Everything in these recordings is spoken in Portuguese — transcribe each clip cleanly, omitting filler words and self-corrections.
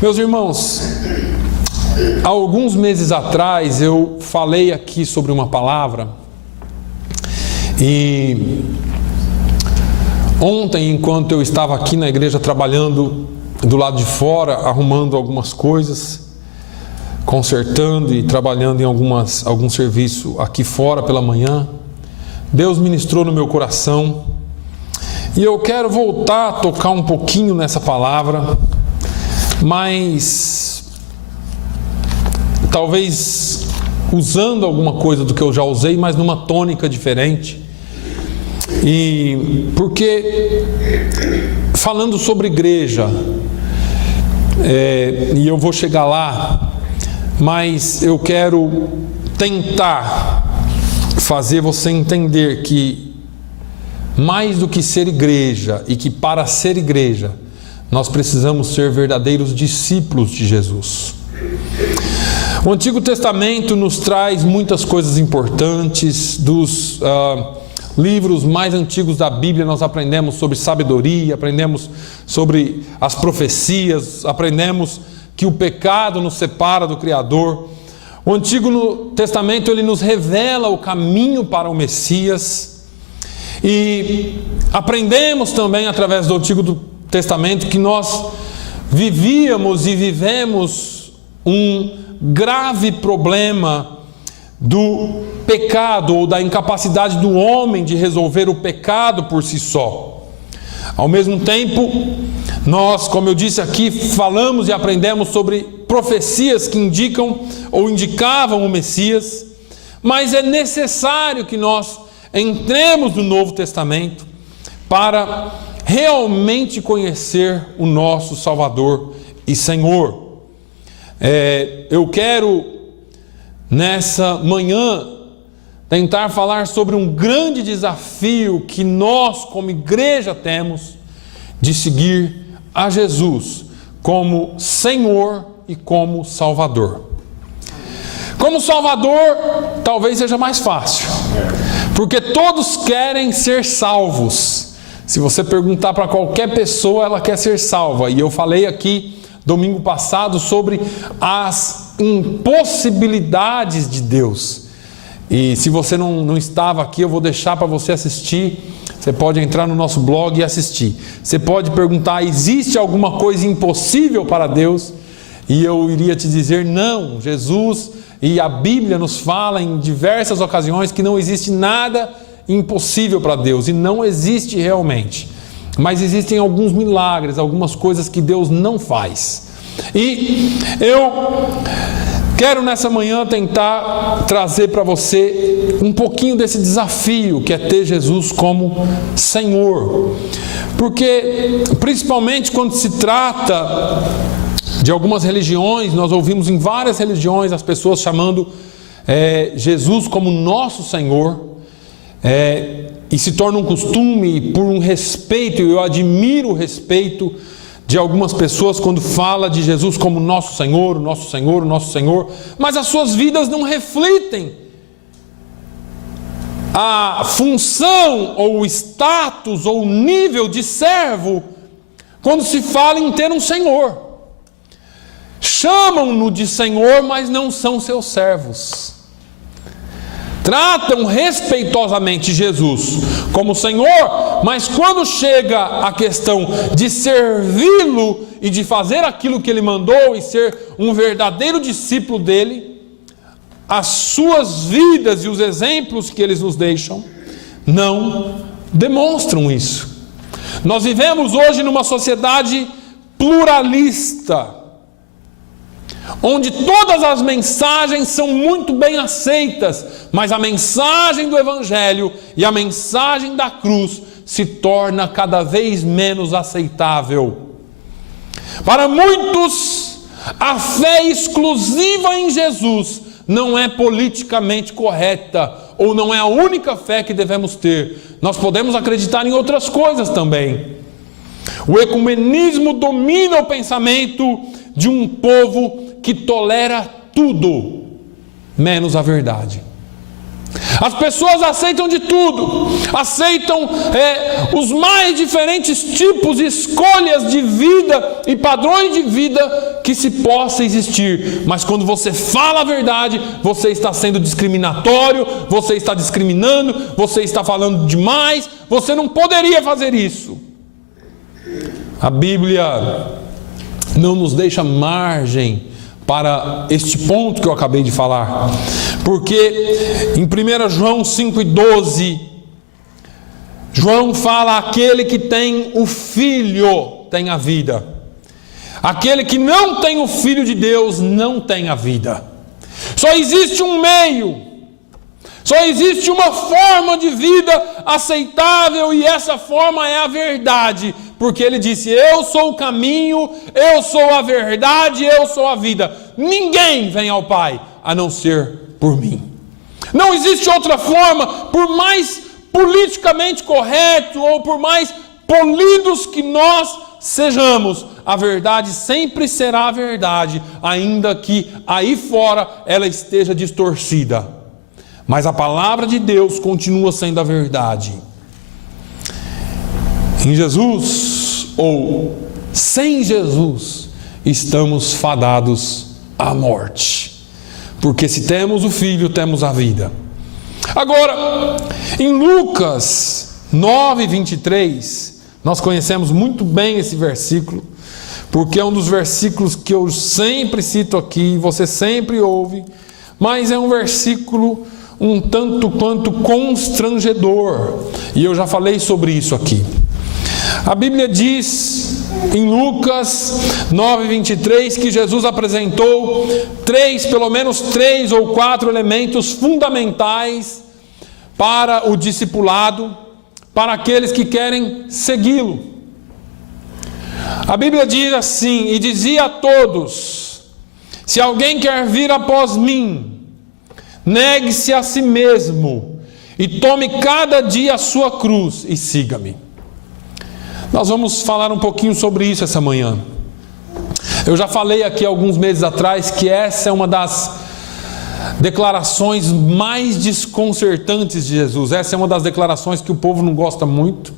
Meus irmãos, há alguns meses atrás eu falei aqui sobre uma palavra e ontem, enquanto eu estava aqui na igreja trabalhando do lado de fora, arrumando algumas coisas, consertando e trabalhando em algum serviço aqui fora pela manhã, Deus ministrou no meu coração e eu quero voltar a tocar um pouquinho nessa palavra, mas talvez usando alguma coisa do que eu já usei, mas numa tônica diferente. E porque falando sobre igreja, e eu vou chegar lá, mas eu quero tentar fazer você entender que mais do que ser igreja, e que para ser igreja nós precisamos ser verdadeiros discípulos de Jesus. O Antigo Testamento nos traz muitas coisas importantes. Dos livros mais antigos da Bíblia nós aprendemos sobre sabedoria, aprendemos sobre as profecias, aprendemos que o pecado nos separa do Criador. O Antigo Testamento ele nos revela o caminho para o Messias, e aprendemos também através do Antigo Testamento que nós vivíamos e vivemos um grave problema do pecado, ou da incapacidade do homem de resolver o pecado por si só. Ao mesmo tempo, nós, como eu disse aqui, falamos e aprendemos sobre profecias que indicam ou indicavam o Messias, mas é necessário que nós entremos no Novo Testamento para realmente conhecer o nosso Salvador e Senhor. Eu quero, nessa manhã, tentar falar sobre um grande desafio que nós, como igreja, temos de seguir a Jesus como Senhor e como Salvador. Como Salvador, talvez seja mais fácil, porque todos querem ser salvos. Se você perguntar para qualquer pessoa, ela quer ser salva. E eu falei aqui domingo passado sobre as impossibilidades de Deus. E se você não estava aqui, eu vou deixar para você assistir. Você pode entrar no nosso blog e assistir. Você pode perguntar: existe alguma coisa impossível para Deus? E eu iria te dizer: não. Jesus e a Bíblia nos fala em diversas ocasiões que não existe nada impossível para Deus, e não existe realmente. Mas existem alguns milagres, algumas coisas que Deus não faz. E eu quero nessa manhã tentar trazer para você um pouquinho desse desafio que é ter Jesus como Senhor. Porque, principalmente quando se trata de algumas religiões, nós ouvimos em várias religiões as pessoas chamando Jesus como nosso Senhor. E se torna um costume por um respeito, e eu admiro o respeito de algumas pessoas quando fala de Jesus como nosso Senhor, o nosso Senhor, o nosso Senhor, mas as suas vidas não refletem a função, ou o status, ou o nível de servo, quando se fala em ter um Senhor. Chamam-no de Senhor, mas não são seus servos. Tratam respeitosamente Jesus como Senhor, mas quando chega a questão de servi-lo e de fazer aquilo que Ele mandou e ser um verdadeiro discípulo dEle, as suas vidas e os exemplos que eles nos deixam não demonstram isso. Nós vivemos hoje numa sociedade pluralista, onde todas as mensagens são muito bem aceitas, mas a mensagem do Evangelho e a mensagem da cruz se torna cada vez menos aceitável. Para muitos, a fé exclusiva em Jesus não é politicamente correta, ou não é a única fé que devemos ter. Nós podemos acreditar em outras coisas também. O ecumenismo domina o pensamento de um povo que tolera tudo, menos a verdade. As pessoas aceitam de tudo, aceitam os mais diferentes tipos e escolhas de vida e padrões de vida que se possa existir. Mas quando você fala a verdade, você está sendo discriminatório, você está discriminando, você está falando demais, você não poderia fazer isso. A Bíblia não nos deixa margem para este ponto que eu acabei de falar, porque em 1 João 5,12, João fala: aquele que tem o Filho tem a vida, aquele que não tem o Filho de Deus não tem a vida. Só existe um meio, só existe uma forma de vida aceitável, e essa forma é a verdade, porque ele disse: eu sou o caminho, eu sou a verdade, eu sou a vida. Ninguém vem ao Pai a não ser por mim. Não existe outra forma, por mais politicamente correto ou por mais polidos que nós sejamos, a verdade sempre será a verdade, ainda que aí fora ela esteja distorcida. Mas a palavra de Deus continua sendo a verdade. Em Jesus, ou sem Jesus, estamos fadados à morte. Porque se temos o Filho, temos a vida. Agora, em Lucas 9:23, nós conhecemos muito bem esse versículo, porque é um dos versículos que eu sempre cito aqui, você sempre ouve, mas é um versículo um tanto quanto constrangedor, e eu já falei sobre isso aqui. A Bíblia diz em Lucas 9:23 que Jesus apresentou pelo menos três ou quatro elementos fundamentais para o discipulado, para aqueles que querem segui-lo. A Bíblia diz assim: e dizia a todos: se alguém quer vir após mim, negue-se a si mesmo e tome cada dia a sua cruz e siga-me. Nós vamos falar um pouquinho sobre isso essa manhã. Eu já falei aqui alguns meses atrás que essa é uma das declarações mais desconcertantes de Jesus. Essa é uma das declarações que o povo não gosta muito.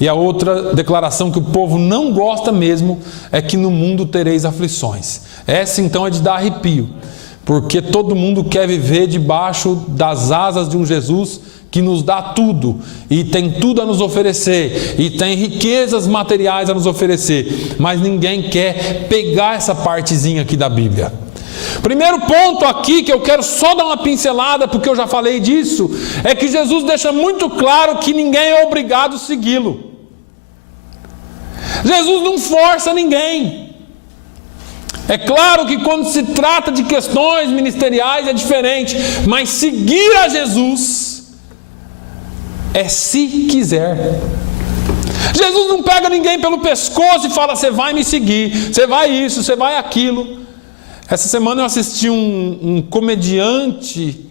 E a outra declaração que o povo não gosta mesmo é que no mundo tereis aflições. Essa então é de dar arrepio, porque todo mundo quer viver debaixo das asas de um Jesus que nos dá tudo, e tem tudo a nos oferecer, e tem riquezas materiais a nos oferecer, mas ninguém quer pegar essa partezinha aqui da Bíblia. Primeiro ponto aqui que eu quero só dar uma pincelada, porque eu já falei disso, é que Jesus deixa muito claro que ninguém é obrigado a segui-lo. Jesus não força ninguém. É claro que quando se trata de questões ministeriais é diferente, mas seguir a Jesus é se quiser. Jesus não pega ninguém pelo pescoço e fala: você vai me seguir, você vai isso, você vai aquilo. Essa semana eu assisti um comediante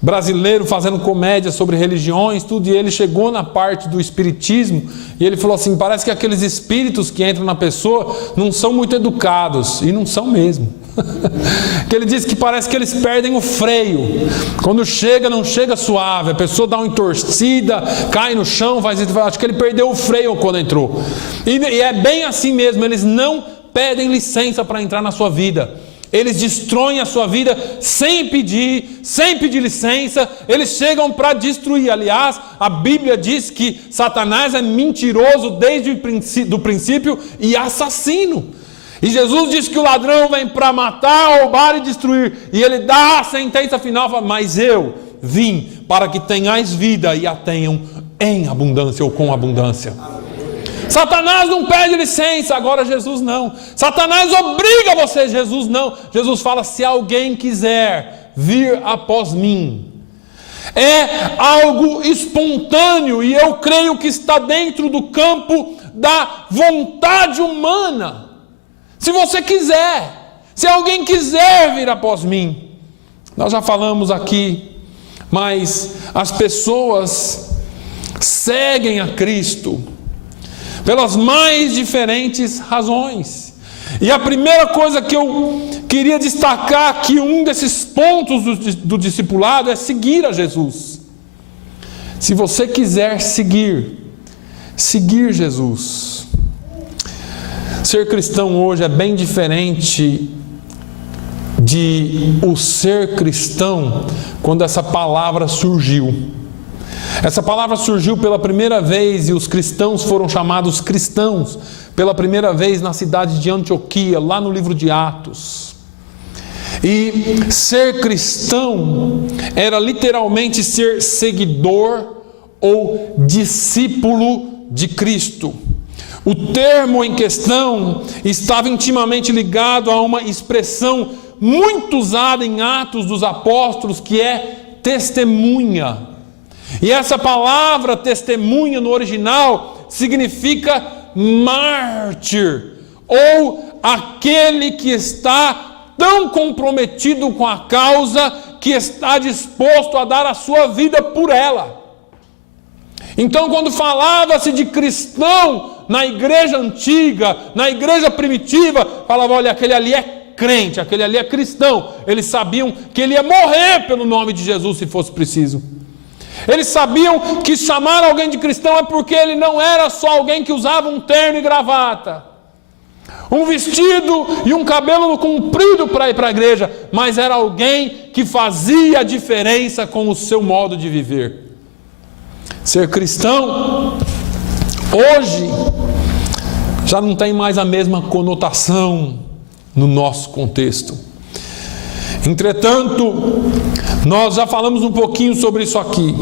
brasileiro fazendo comédia sobre religiões, tudo, e ele chegou na parte do espiritismo e ele falou assim: parece que aqueles espíritos que entram na pessoa não são muito educados, e não são mesmo. Que ele diz que parece que eles perdem o freio, quando chega não chega suave, a pessoa dá uma entorcida, cai no chão, acho que ele perdeu o freio quando entrou, e é bem assim mesmo. Eles não pedem licença para entrar na sua vida. Eles destroem a sua vida sem pedir licença. Eles chegam para destruir. Aliás, a Bíblia diz que Satanás é mentiroso desde o princípio e assassino. E Jesus diz que o ladrão vem para matar, roubar e destruir. E ele dá a sentença final: fala: mas eu vim para que tenhais vida e a tenham em abundância, ou com abundância. Satanás não pede licença, agora Jesus não. Satanás obriga você, Jesus não. Jesus fala: se alguém quiser vir após mim. É algo espontâneo, e eu creio que está dentro do campo da vontade humana. Se você quiser, se alguém quiser vir após mim. Nós já falamos aqui, mas as pessoas seguem a Cristo pelas mais diferentes razões. E a primeira coisa que eu queria destacar aqui, um desses pontos do discipulado, é seguir a Jesus. Se você quiser seguir Jesus. Ser cristão hoje é bem diferente de o ser cristão quando essa palavra surgiu. Essa palavra surgiu pela primeira vez e os cristãos foram chamados cristãos pela primeira vez na cidade de Antioquia, lá no livro de Atos. E ser cristão era literalmente ser seguidor ou discípulo de Cristo. O termo em questão estava intimamente ligado a uma expressão muito usada em Atos dos Apóstolos, que é testemunha. E essa palavra testemunha no original significa mártir, ou aquele que está tão comprometido com a causa que está disposto a dar a sua vida por ela. Então, quando falava-se de cristão na igreja antiga, na igreja primitiva, falava: olha, aquele ali é crente, aquele ali é cristão. Eles sabiam que ele ia morrer pelo nome de Jesus se fosse preciso. Eles sabiam que chamar alguém de cristão é porque ele não era só alguém que usava um terno e gravata, um vestido e um cabelo comprido para ir para a igreja, mas era alguém que fazia a diferença com o seu modo de viver. Ser cristão hoje já não tem mais a mesma conotação no nosso contexto. Entretanto, nós já falamos um pouquinho sobre isso aqui.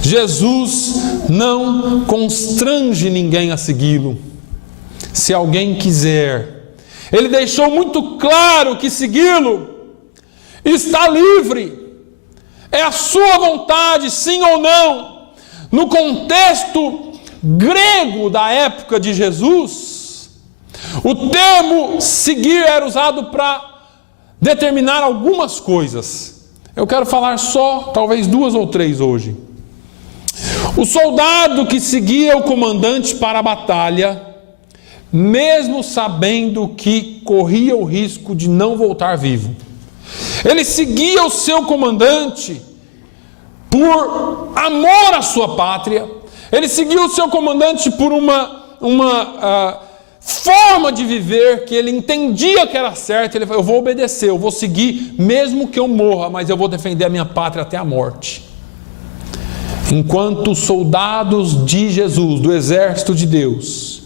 Jesus não constrange ninguém a segui-lo, se alguém quiser. Ele deixou muito claro que segui-lo está livre, é a sua vontade, sim ou não. No contexto grego da época de Jesus, o termo seguir era usado para determinar algumas coisas. Eu quero falar só, talvez 2 ou 3 hoje. O soldado que seguia o comandante para a batalha, mesmo sabendo que corria o risco de não voltar vivo. Ele seguia o seu comandante por amor à sua pátria. Ele seguia o seu comandante por uma forma de viver que ele entendia que era certa. Ele falou: eu vou obedecer, eu vou seguir, mesmo que eu morra, mas eu vou defender a minha pátria até a morte. Enquanto soldados de Jesus, do exército de Deus,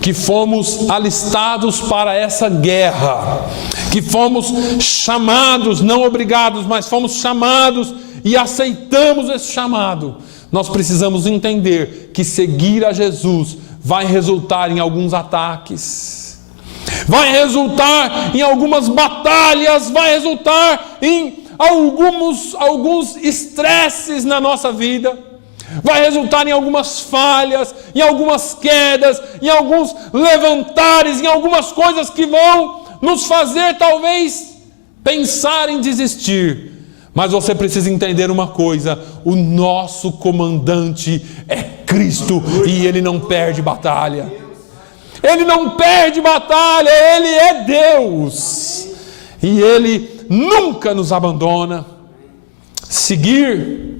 que fomos alistados para essa guerra, que fomos chamados, não obrigados, mas fomos chamados e aceitamos esse chamado, nós precisamos entender que seguir a Jesus vai resultar em alguns ataques, vai resultar em algumas batalhas, vai resultar em alguns estresses na nossa vida, vai resultar em algumas falhas, em algumas quedas, em alguns levantares, em algumas coisas que vão nos fazer talvez pensar em desistir. Mas você precisa entender uma coisa: o nosso comandante é Cristo e Ele não perde batalha. Ele não perde batalha, Ele é Deus. E Ele nunca nos abandona. Seguir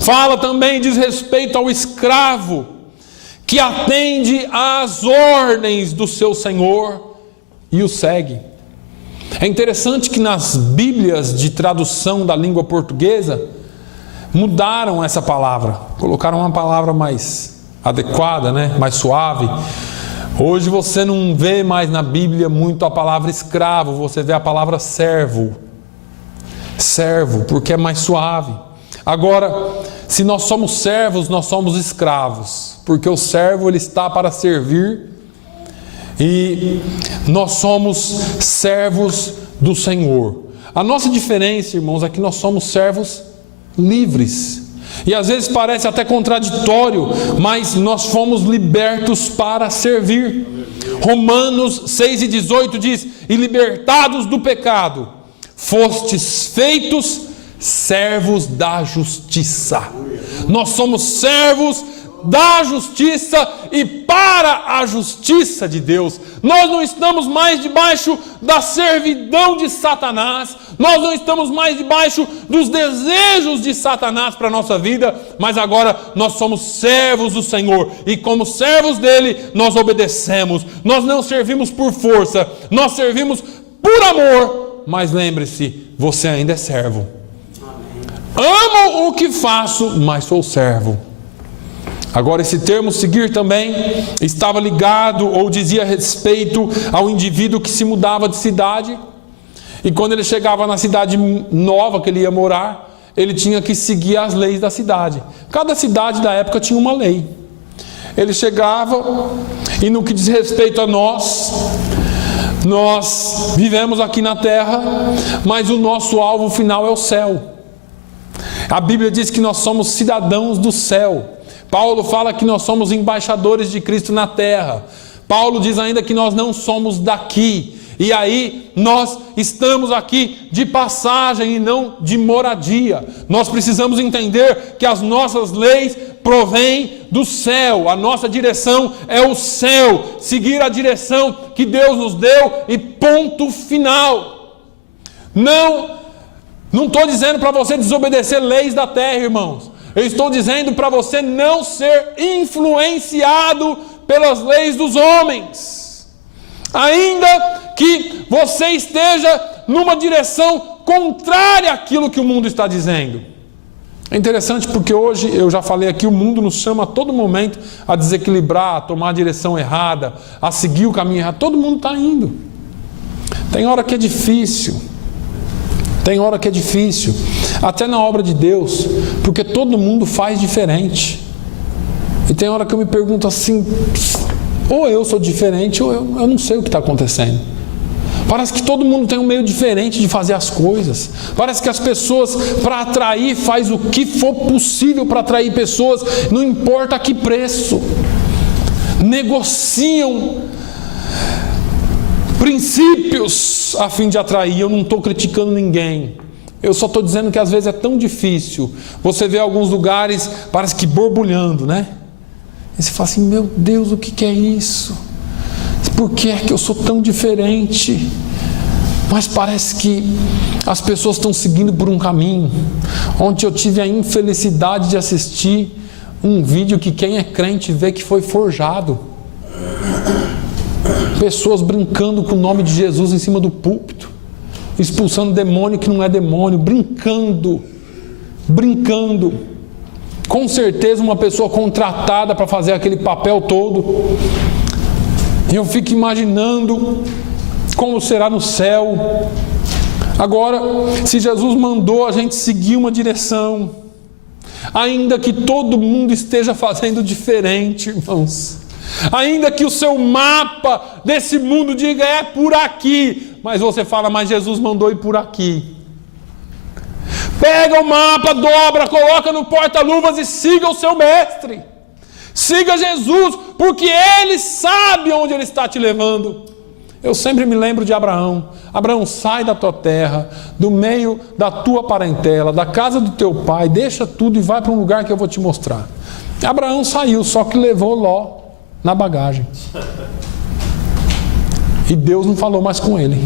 fala também, diz respeito ao escravo que atende às ordens do seu senhor e o segue. É interessante que nas Bíblias de tradução da língua portuguesa mudaram essa palavra, colocaram uma palavra mais adequada, mais suave. Hoje você não vê mais na Bíblia muito a palavra escravo, você vê a palavra servo, porque é mais suave. Agora, se nós somos servos, nós somos escravos, porque o servo ele está para servir. E nós somos servos do Senhor. A nossa diferença, irmãos, é que nós somos servos livres. E às vezes parece até contraditório, mas nós fomos libertos para servir. Romanos 6:18 diz: e libertados do pecado, fostes feitos servos da justiça. Nós somos servos da justiça e para a justiça de Deus. Nós não estamos mais debaixo da servidão de Satanás, nós não estamos mais debaixo dos desejos de Satanás para a nossa vida, mas agora nós somos servos do Senhor, e como servos dele, nós obedecemos. Nós não servimos por força, nós servimos por amor, mas lembre-se, você ainda é servo. Amo o que faço, mas sou servo. Agora, esse termo seguir também estava ligado ou dizia respeito ao indivíduo que se mudava de cidade, e quando ele chegava na cidade nova que ele ia morar, ele tinha que seguir as leis da cidade. Cada cidade da época tinha uma lei. Ele chegava, e no que diz respeito a nós vivemos aqui na terra, mas o nosso alvo final é o céu. A Bíblia diz que nós somos cidadãos do céu. Paulo fala que nós somos embaixadores de Cristo na terra. Paulo diz ainda que nós não somos daqui. E aí nós estamos aqui de passagem e não de moradia. Nós precisamos entender que as nossas leis provêm do céu. A nossa direção é o céu. Seguir a direção que Deus nos deu e ponto final. Não estou dizendo para você desobedecer leis da terra, irmãos. Eu estou dizendo para você não ser influenciado pelas leis dos homens, ainda que você esteja numa direção contrária àquilo que o mundo está dizendo. É interessante porque hoje, eu já falei aqui, o mundo nos chama a todo momento a desequilibrar, a tomar a direção errada, a seguir o caminho errado. Todo mundo está indo. Tem hora que é difícil. Tem hora que é difícil, até na obra de Deus, porque todo mundo faz diferente. E tem hora que eu me pergunto assim, ou eu sou diferente, ou eu não sei o que está acontecendo. Parece que todo mundo tem um meio diferente de fazer as coisas. Parece que as pessoas, para atrair, faz o que for possível para atrair pessoas, não importa a que preço. Negociam princípios a fim de atrair. Eu não estou criticando ninguém, eu só estou dizendo que às vezes é tão difícil. Você vê alguns lugares, parece que borbulhando, né? E você fala assim, meu Deus, o que é isso? Por que é que eu sou tão diferente? Mas parece que as pessoas estão seguindo por um caminho. Ontem eu tive a infelicidade de assistir um vídeo que quem é crente vê que foi forjado. Pessoas brincando com o nome de Jesus em cima do púlpito, expulsando demônio que não é demônio, brincando. Com certeza uma pessoa contratada para fazer aquele papel todo. E eu fico imaginando como será no céu. Agora, se Jesus mandou a gente seguir uma direção, ainda que todo mundo esteja fazendo diferente, irmãos, ainda que o seu mapa desse mundo diga é por aqui, mas você fala, mas Jesus mandou ir por aqui. Pega o mapa, dobra, coloca no porta-luvas e siga o seu mestre. Siga Jesus, porque Ele sabe onde Ele está te levando. Eu sempre me lembro de Abraão. Abraão, sai da tua terra, do meio da tua parentela, da casa do teu pai, deixa tudo e vai para um lugar que eu vou te mostrar. Abraão saiu, só que levou Ló na bagagem. E Deus não falou mais com ele.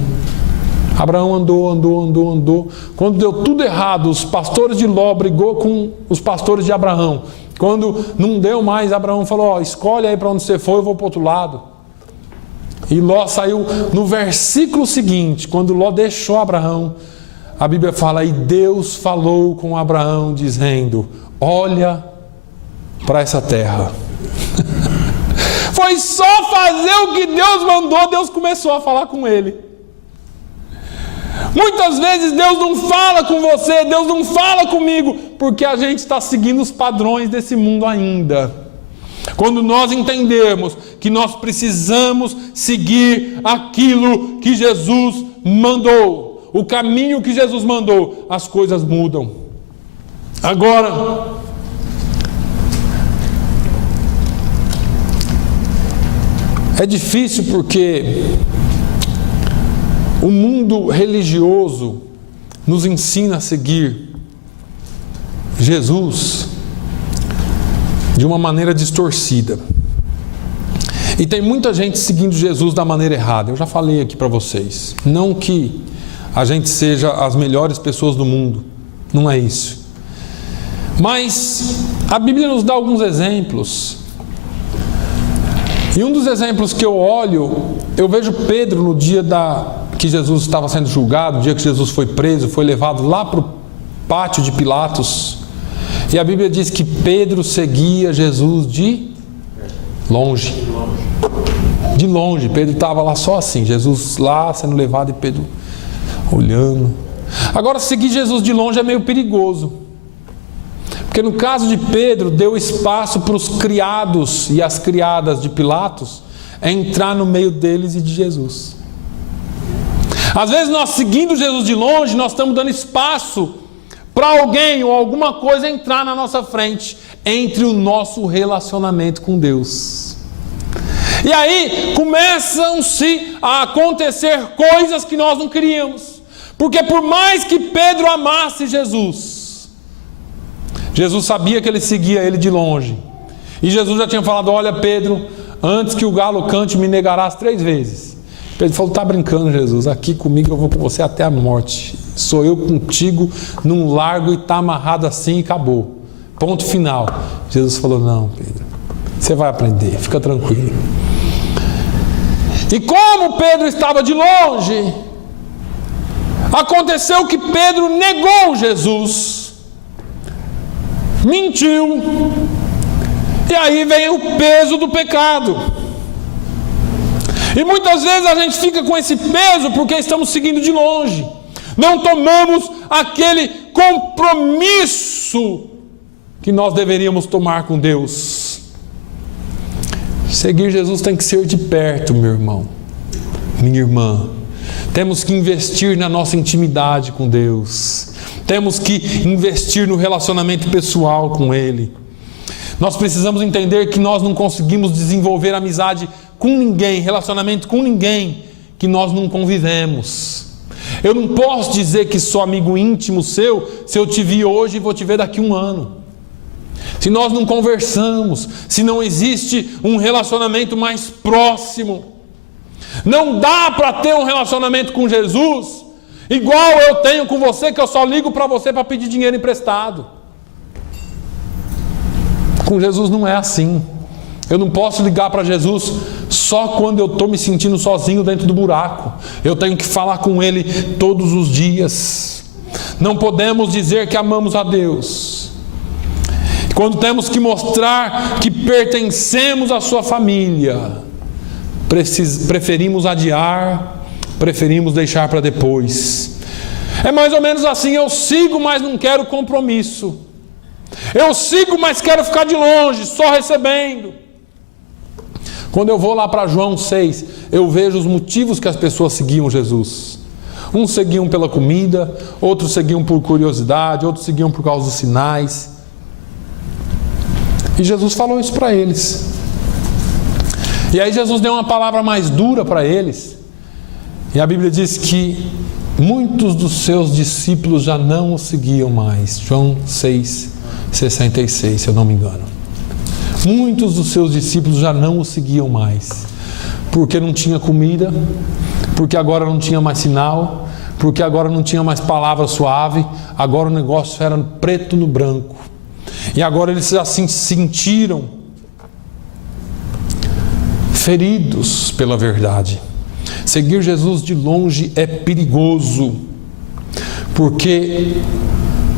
Abraão andou. Quando deu tudo errado, os pastores de Ló brigou com os pastores de Abraão. Quando não deu mais, Abraão falou, escolhe aí para onde você for, eu vou para o outro lado. E Ló saiu no versículo seguinte, quando Ló deixou Abraão, a Bíblia fala, e Deus falou com Abraão dizendo, olha para essa terra. Foi só fazer o que Deus mandou, Deus começou a falar com ele. Muitas vezes Deus não fala com você, Deus não fala comigo, porque a gente está seguindo os padrões desse mundo ainda. Quando nós entendermos que nós precisamos seguir aquilo que Jesus mandou, o caminho que Jesus mandou, as coisas mudam. Agora, é difícil porque o mundo religioso nos ensina a seguir Jesus, de uma maneira distorcida. E tem muita gente seguindo Jesus da maneira errada. Eu já falei aqui para vocês. Não que a gente seja as melhores pessoas do mundo. Não é isso. Mas a Bíblia nos dá alguns exemplos. E um dos exemplos que eu olho, eu vejo Pedro no dia que Jesus estava sendo julgado, no dia que Jesus foi preso, foi levado lá para o pátio de Pilatos. E a Bíblia diz que Pedro seguia Jesus de longe. De longe, Pedro estava lá só assim, Jesus lá sendo levado e Pedro olhando. Agora, seguir Jesus de longe é meio perigoso. Porque no caso de Pedro, deu espaço para os criados e as criadas de Pilatos entrar no meio deles e de Jesus. Às vezes nós seguindo Jesus de longe, nós estamos dando espaço para alguém ou alguma coisa entrar na nossa frente, entre o nosso relacionamento com Deus. E aí começam-se a acontecer coisas que nós não queríamos. Porque por mais que Pedro amasse Jesus, Jesus sabia que ele seguia ele de longe. E Jesus já tinha falado: olha, Pedro, antes que o galo cante, me negarás 3 vezes. Pedro falou: está brincando, Jesus, aqui comigo eu vou com você até a morte. Sou eu contigo num largo e está amarrado assim e acabou. Ponto final. Jesus falou: não, Pedro, você vai aprender, fica tranquilo. E como Pedro estava de longe, aconteceu que Pedro negou Jesus, mentiu, e aí vem o peso do pecado. E muitas vezes a gente fica com esse peso porque estamos seguindo de longe, não tomamos aquele compromisso que nós deveríamos tomar com Deus. Seguir Jesus tem que ser de perto, meu irmão, minha irmã. Temos que investir na nossa intimidade com Deus. Temos que investir no relacionamento pessoal com Ele. Nós precisamos entender que nós não conseguimos desenvolver amizade com ninguém, relacionamento com ninguém, que nós não convivemos. Eu não posso dizer que sou amigo íntimo seu, se eu te vi hoje e vou te ver daqui 1 ano. Se nós não conversamos, se não existe um relacionamento mais próximo. Não dá para ter um relacionamento com Jesus igual eu tenho com você, que eu só ligo para você para pedir dinheiro emprestado. Com Jesus não é assim. Eu não posso ligar para Jesus só quando eu estou me sentindo sozinho dentro do buraco. Eu tenho que falar com Ele todos os dias. Não podemos dizer que amamos a Deus quando temos que mostrar que pertencemos à sua família. Preferimos adiar, preferimos deixar para depois. É mais ou menos assim: eu sigo, mas não quero compromisso. Eu sigo, mas quero ficar de longe, só recebendo. Quando eu vou lá para João 6, eu vejo os motivos que as pessoas seguiam Jesus. Uns seguiam pela comida, outros seguiam por curiosidade, outros seguiam por causa dos sinais. E Jesus falou isso para eles. E aí Jesus deu uma palavra mais dura para eles. E a Bíblia diz que muitos dos seus discípulos já não o seguiam mais. João 6,66, se eu não me engano. Muitos dos seus discípulos já não o seguiam mais. Porque não tinha comida, porque agora não tinha mais sinal, porque agora não tinha mais palavra suave, agora o negócio era preto no branco. E agora eles já se sentiram feridos pela verdade. Seguir Jesus de longe é perigoso, porque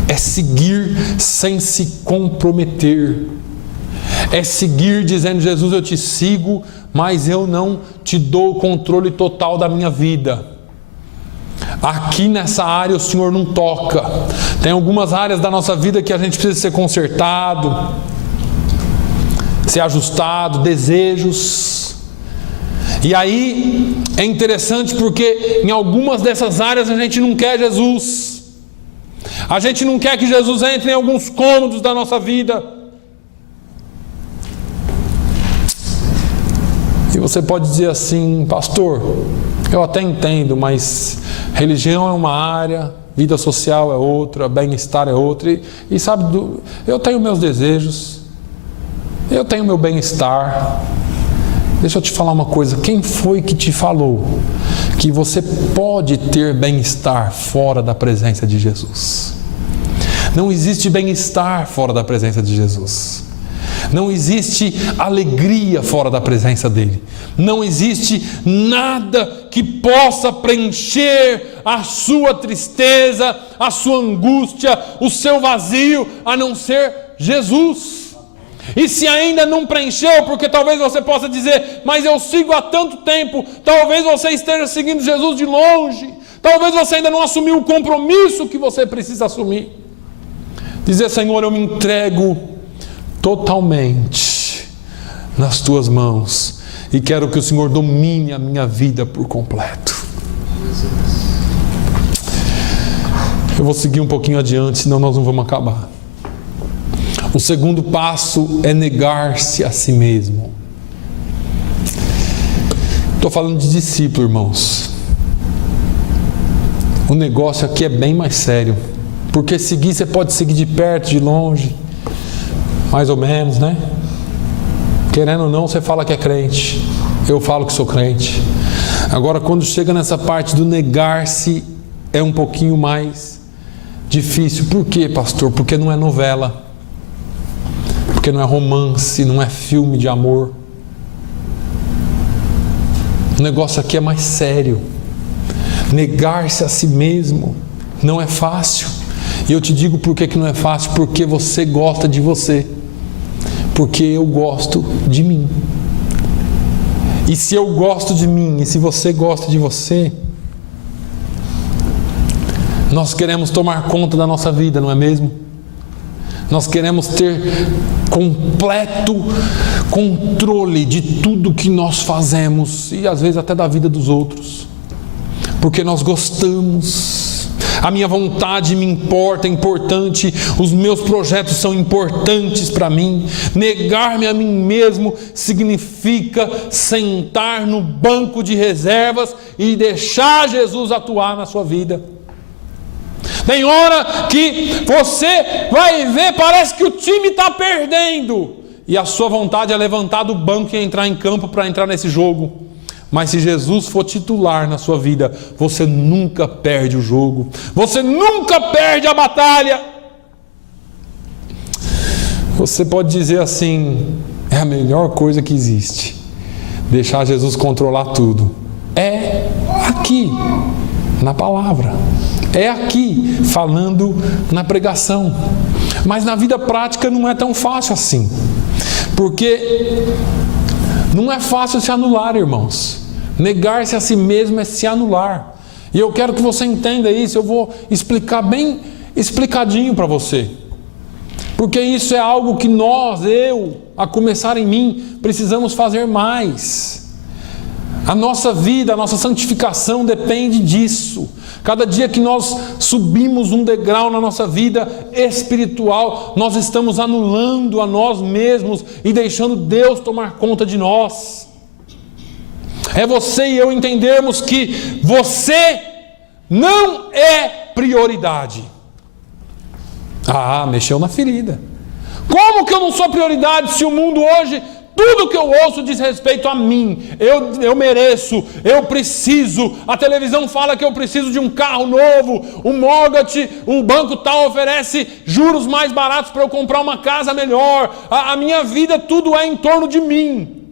é seguir sem se comprometer. É seguir dizendo: Jesus, eu te sigo, mas eu não te dou o controle total da minha vida. Aqui nessa área o Senhor não toca. Tem algumas áreas da nossa vida que a gente precisa ser consertado, ser ajustado, desejos. E aí é interessante porque em algumas dessas áreas a gente não quer Jesus. A gente não quer que Jesus entre em alguns cômodos da nossa vida. E você pode dizer assim: pastor, eu até entendo, mas religião é uma área, vida social é outra, bem-estar é outra. E sabe, eu tenho meus desejos. Eu tenho meu bem-estar. Deixa eu te falar uma coisa. Quem foi que te falou que você pode ter bem-estar fora da presença de Jesus? Não existe bem-estar fora da presença de Jesus. Não existe alegria fora da presença dele. Não existe nada que possa preencher a sua tristeza, a sua angústia, o seu vazio, a não ser Jesus. E se ainda não preencheu, porque talvez você possa dizer, mas eu sigo há tanto tempo, talvez você esteja seguindo Jesus de longe, talvez você ainda não assumiu o compromisso que você precisa assumir. Dizer, Senhor, eu me entrego totalmente nas tuas mãos e quero que o Senhor domine a minha vida por completo. Eu vou seguir um pouquinho adiante, senão nós não vamos acabar. O segundo passo é negar-se a si mesmo. Estou falando de discípulo, irmãos. O negócio aqui é bem mais sério. Porque seguir, você pode seguir de perto, de longe. Mais ou menos, né? Querendo ou não, você fala que é crente. Eu falo que sou crente. Agora, quando chega nessa parte do negar-se, é um pouquinho mais difícil. Por quê, pastor? Porque não é novela. Porque não é romance, não é filme de amor. O negócio aqui é mais sério. Negar-se a si mesmo não é fácil. E eu te digo por que não é fácil. Porque você gosta de você. Porque eu gosto de mim. E se eu gosto de mim, e se você gosta de você, nós queremos tomar conta da nossa vida, não é mesmo? Nós queremos ter completo controle de tudo que nós fazemos e às vezes até da vida dos outros, porque nós gostamos. A minha vontade me importa, é importante, os meus projetos são importantes para mim. Negar-me a mim mesmo significa sentar no banco de reservas e deixar Jesus atuar na sua vida. Tem hora que você vai ver, parece que o time está perdendo. E a sua vontade é levantar do banco e entrar em campo para entrar nesse jogo. Mas se Jesus for titular na sua vida, você nunca perde o jogo. Você nunca perde a batalha. Você pode dizer assim, é a melhor coisa que existe. Deixar Jesus controlar tudo. É aqui, na palavra. É aqui, falando na pregação. Mas na vida prática não é tão fácil assim. Porque não é fácil se anular, irmãos. Negar-se a si mesmo é se anular. E eu quero que você entenda isso. Eu vou explicar bem explicadinho para você. Porque isso é algo que a começar em mim, precisamos fazer mais. A nossa vida, a nossa santificação depende disso. Cada dia que nós subimos um degrau na nossa vida espiritual, nós estamos anulando a nós mesmos e deixando Deus tomar conta de nós. É você e eu entendermos que você não é prioridade. Ah, mexeu na ferida. Como que eu não sou prioridade se o mundo hoje... Tudo que eu ouço diz respeito a mim. Eu mereço, eu preciso. A televisão fala que eu preciso de um carro novo. O mortgage, o banco tal oferece juros mais baratos para eu comprar uma casa melhor. A minha vida, tudo é em torno de mim.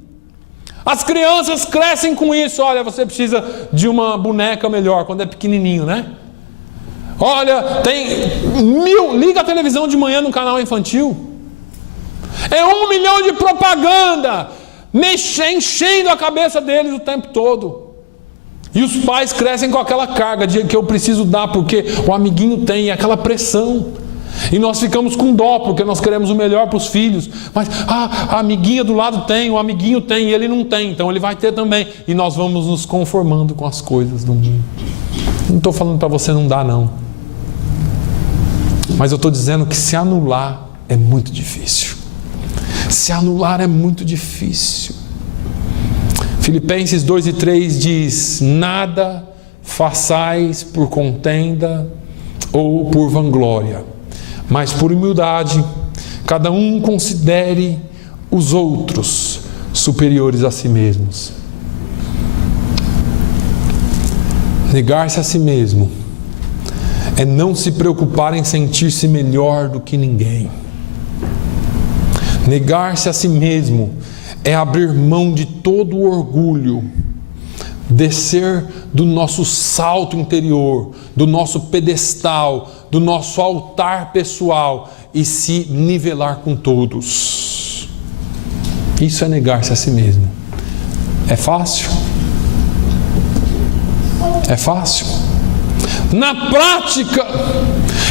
As crianças crescem com isso. Olha, você precisa de uma boneca melhor quando é pequenininho, né? Olha, liga a televisão de manhã no canal infantil. É 1 milhão de propaganda, enchendo a cabeça deles o tempo todo. E os pais crescem com aquela carga de que eu preciso dar, porque o amiguinho tem, aquela pressão. E nós ficamos com dó, porque nós queremos o melhor para os filhos. Mas a amiguinha do lado tem, o amiguinho tem, e ele não tem, então ele vai ter também. E nós vamos nos conformando com as coisas do mundo. Não estou falando para você não dar, não. Mas eu estou dizendo que se anular é muito difícil. Se anular é muito difícil. Filipenses 2:3 diz: nada façais por contenda ou por vanglória, mas por humildade, cada um considere os outros superiores a si mesmos. Negar-se a si mesmo é não se preocupar em sentir-se melhor do que ninguém. Negar-se a si mesmo é abrir mão de todo o orgulho, descer do nosso salto interior, do nosso pedestal, do nosso altar pessoal e se nivelar com todos. Isso é negar-se a si mesmo. É fácil? É fácil? Na prática,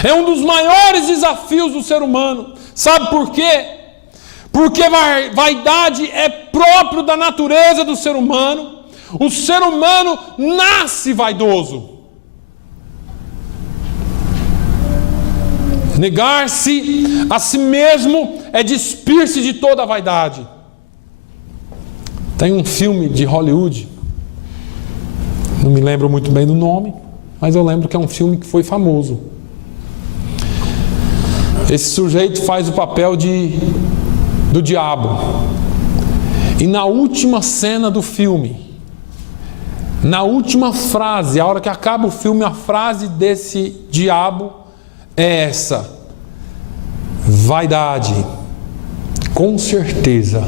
é um dos maiores desafios do ser humano. Sabe por quê? Porque vaidade é próprio da natureza do ser humano. O ser humano nasce vaidoso. Negar-se a si mesmo é despir-se de toda a vaidade. Tem um filme de Hollywood, não me lembro muito bem do nome, mas eu lembro que é um filme que foi famoso. Esse sujeito faz o papel do diabo. E na última cena do filme, na última frase, a hora que acaba o filme, a frase desse diabo é essa: vaidade, com certeza,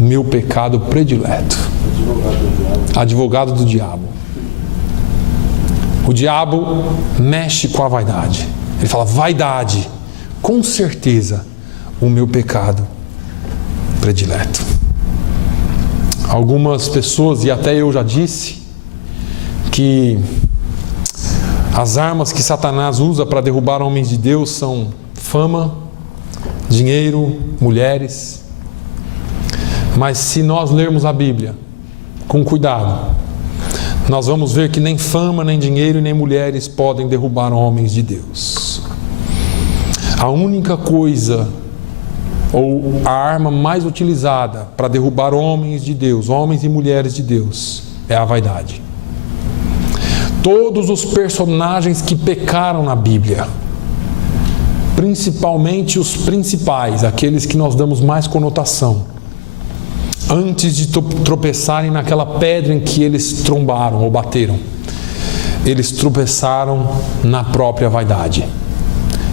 meu pecado predileto. Advogado do diabo. O diabo mexe com a vaidade. Ele fala: vaidade, com certeza, o meu pecado predileto. Algumas pessoas, e até eu já disse, que as armas que Satanás usa para derrubar homens de Deus são fama, dinheiro, mulheres. Mas se nós lermos a Bíblia com cuidado, nós vamos ver que nem fama, nem dinheiro, nem mulheres podem derrubar homens de Deus. A única coisa, ou a arma mais utilizada para derrubar homens de Deus, homens e mulheres de Deus, é a vaidade. Todos os personagens que pecaram na Bíblia, principalmente os principais, aqueles que nós damos mais conotação, antes de tropeçarem naquela pedra em que eles trombaram ou bateram, eles tropeçaram na própria vaidade.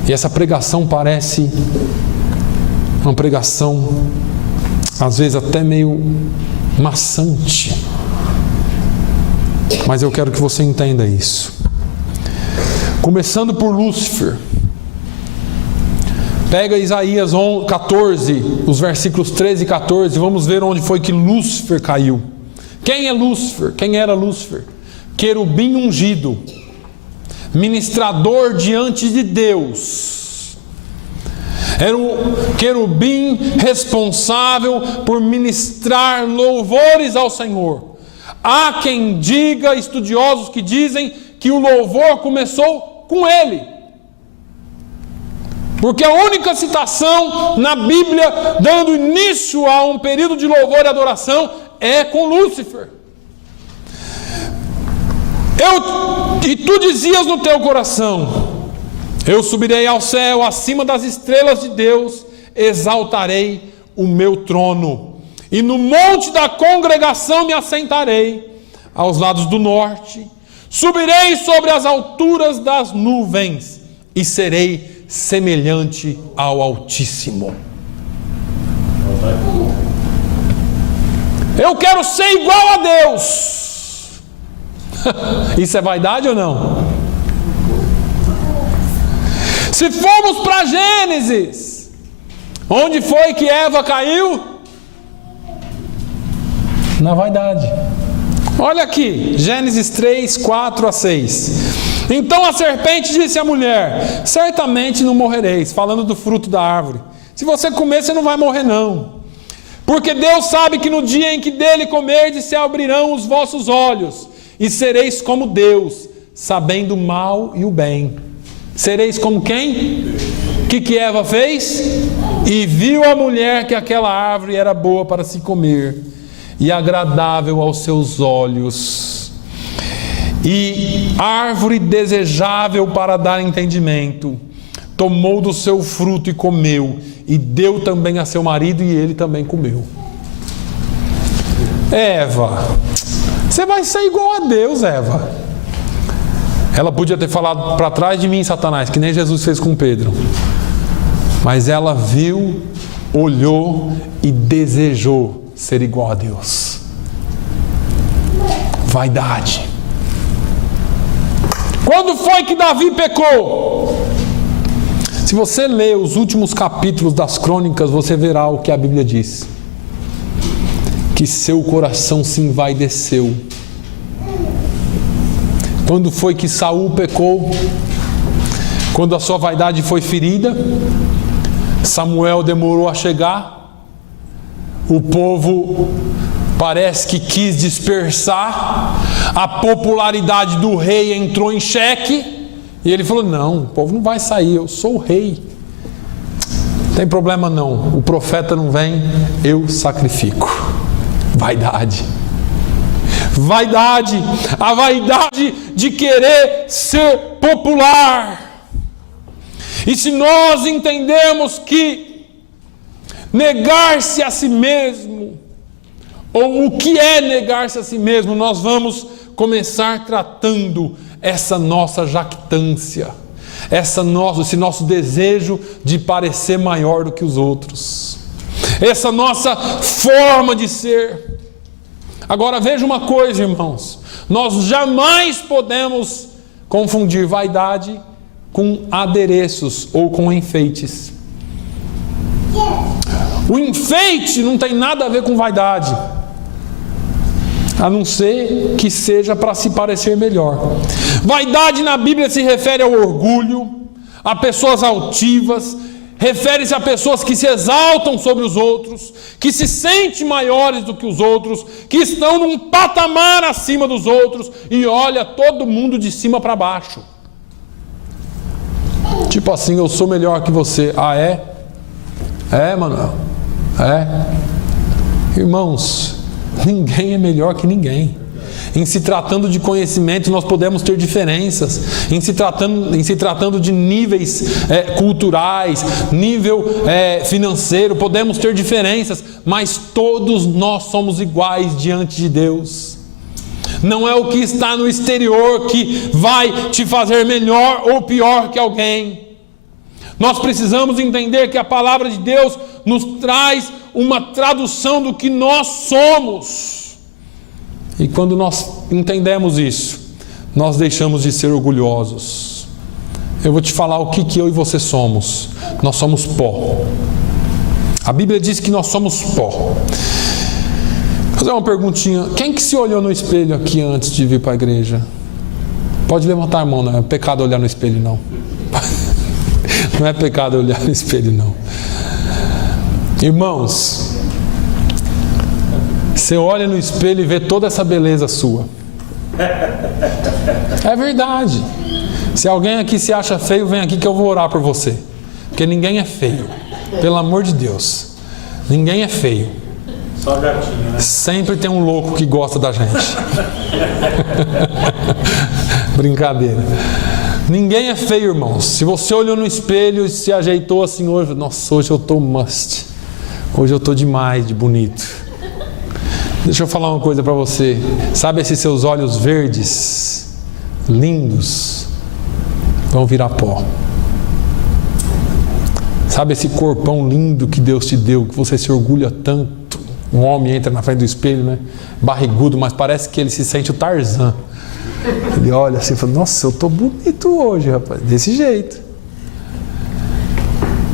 E essa pregação parece uma pregação, às vezes até meio maçante, mas eu quero que você entenda isso. Começando por Lúcifer. Pega Isaías 14, os versículos 13 e 14, vamos ver onde foi que Lúcifer caiu. Quem é Lúcifer? Quem era Lúcifer? Querubim ungido, ministrador diante de Deus. Era o querubim responsável por ministrar louvores ao Senhor. Há quem diga, estudiosos que dizem, que o louvor começou com ele. Porque a única citação na Bíblia dando início a um período de louvor e adoração é com Lúcifer. E tu dizias no teu coração: eu subirei ao céu, acima das estrelas de Deus, exaltarei o meu trono. E no monte da congregação me assentarei, aos lados do norte. Subirei sobre as alturas das nuvens, e serei semelhante ao Altíssimo. Eu quero ser igual a Deus. Isso é vaidade ou não? Se formos para Gênesis, onde foi que Eva caiu? Na vaidade. Olha aqui, Gênesis 3, 4 a 6. Então a serpente disse à mulher: certamente não morrereis, falando do fruto da árvore. Se você comer, você não vai morrer não. Porque Deus sabe que no dia em que dele comerdes, se abrirão os vossos olhos, e sereis como Deus, sabendo o mal e o bem. Sereis como quem? O que Eva fez? E viu a mulher que aquela árvore era boa para se comer, e agradável aos seus olhos, e árvore desejável para dar entendimento. tomou do seu fruto e comeu, e deu também a seu marido, e ele também comeu. Eva, você vai ser igual a Deus, Eva. Ela podia ter falado: para trás de mim, Satanás, que nem Jesus fez com Pedro. Mas ela viu, olhou e desejou ser igual a Deus. Vaidade. Quando foi que Davi pecou? Se você ler os últimos capítulos das crônicas, você verá o que a Bíblia diz: que seu coração se envaideceu. Quando foi que Saul pecou? Quando a sua vaidade foi ferida. Samuel demorou a chegar. O povo parece que quis dispersar. A popularidade do rei entrou em xeque. E ele falou: não, o povo não vai sair, eu sou o rei. Não tem problema não, o profeta não vem, eu sacrifico. Vaidade. Vaidade. A vaidade de querer ser popular. E se nós entendemos que negar-se a si mesmo, ou o que é negar-se a si mesmo, nós vamos começar tratando essa nossa jactância, esse nosso desejo de parecer maior do que os outros, essa nossa forma de ser. Agora veja uma coisa, irmãos, nós jamais podemos confundir vaidade com adereços ou com enfeites. O enfeite não tem nada a ver com vaidade, a não ser que seja para se parecer melhor. Vaidade na Bíblia se refere ao orgulho, a pessoas altivas, refere-se a pessoas que se exaltam sobre os outros, que se sentem maiores do que os outros, que estão num patamar acima dos outros e olha todo mundo de cima para baixo. Tipo assim: eu sou melhor que você. Ah, é? É, Manuel? É? Irmãos, ninguém é melhor que ninguém. Em se tratando de conhecimento, nós podemos ter diferenças. Em se tratando de níveis culturais, nível financeiro, podemos ter diferenças. Mas todos nós somos iguais diante de Deus. Não é o que está no exterior que vai te fazer melhor ou pior que alguém. Nós precisamos entender que a palavra de Deus nos traz uma tradução do que nós somos. E quando nós entendemos isso, nós deixamos de ser orgulhosos. Eu vou te falar o que eu e você somos. Nós somos pó. A Bíblia diz que nós somos pó. Vou fazer uma perguntinha: quem que se olhou no espelho aqui antes de vir para a igreja? Pode levantar a mão, não é pecado olhar no espelho, não. Não é pecado olhar no espelho, não. Irmãos, você olha no espelho e vê toda essa beleza sua. É verdade. Se alguém aqui se acha feio, vem aqui que eu vou orar por você. Porque ninguém é feio. Pelo amor de Deus. Ninguém é feio. Só gatinho, né? Sempre tem um louco que gosta da gente. Brincadeira. Ninguém é feio, irmãos. Se você olhou no espelho e se ajeitou assim hoje, nossa, hoje eu estou must. Hoje eu estou demais de bonito. Deixa eu falar uma coisa para você. Sabe esses seus olhos verdes, lindos, vão virar pó. Sabe esse corpão lindo que Deus te deu, que você se orgulha tanto? Um homem entra na frente do espelho, né? Barrigudo, mas parece que ele se sente o Tarzan. Ele olha assim e fala: nossa, eu estou bonito hoje, rapaz. Desse jeito.